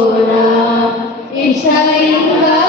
obra y.